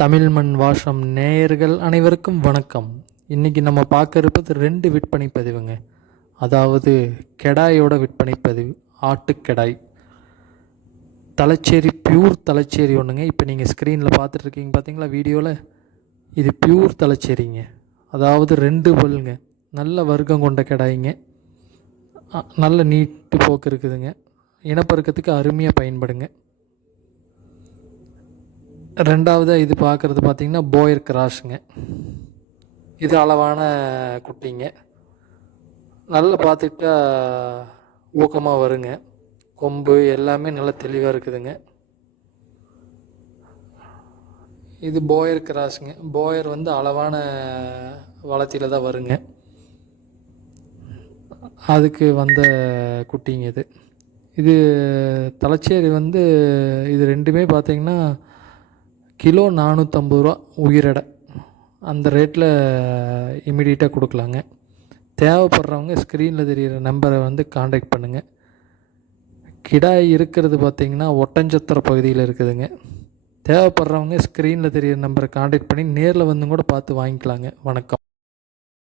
தமிழ் மண் வாஷம் நேயர்கள் அனைவருக்கும் வணக்கம். இன்றைக்கி நம்ம பார்க்க இருப்பது ரெண்டு விற்பனை பதிவுங்க. அதாவது கெடாயோட விற்பனை பதிவு ஆட்டுக்கெடாய். தலைச்சேரி பியூர் தலைச்சேரி ஒன்றுங்க இப்போ நீங்கள் ஸ்க்ரீனில் பார்த்துட்ருக்கீங்க பார்த்தீங்களா வீடியோவில் இது பியூர் தலைச்சேரிங்க. அதாவது ரெண்டு பல்லுங்க நல்ல வர்க்கம் கொண்ட கெடாய்ங்க. நல்ல நீட்டு போக்கு இருக்குதுங்க. இனப்பெருக்கத்துக்கு அருமையாக பயன்படுங்க. ரெண்டாவது இது பார்க்குறது பார்த்திங்கன்னா போயர் கிராஸுங்க இது அளவான குட்டிங்க. நல்லா பார்த்துக்கிட்டா ஊக்கமாக வருங்க. கொம்பு எல்லாமே நல்லா தெளிவாக இருக்குதுங்க. இது போயர் கிராஸுங்க போயர் வந்து அளவான வளர்த்தியில் தான் வருங்க. அதுக்கு வந்த குட்டிங்க இது. இது தலைச்சேரி வந்து இது ரெண்டுமே பார்த்திங்கன்னா கிலோ நானூற்றம்பது ரூபா உயிரடை. அந்த ரேட்டில் இமிடியேட்டாக கொடுக்கலாங்க. தேவைப்படுறவங்க ஸ்க்ரீனில் தெரிகிற நம்பரை வந்து காண்டாக்ட் பண்ணுங்கள் கிடாய் இருக்கிறது பார்த்தீங்கன்னா ஒட்டஞ்சத்திர பகுதியில் இருக்குதுங்க. தேவைப்படுறவங்க ஸ்க்ரீனில் தெரியிற நம்பரை காண்டாக்ட் பண்ணி நேரில் வந்து கூட பார்த்து வாங்கிக்கலாங்க. வணக்கம்.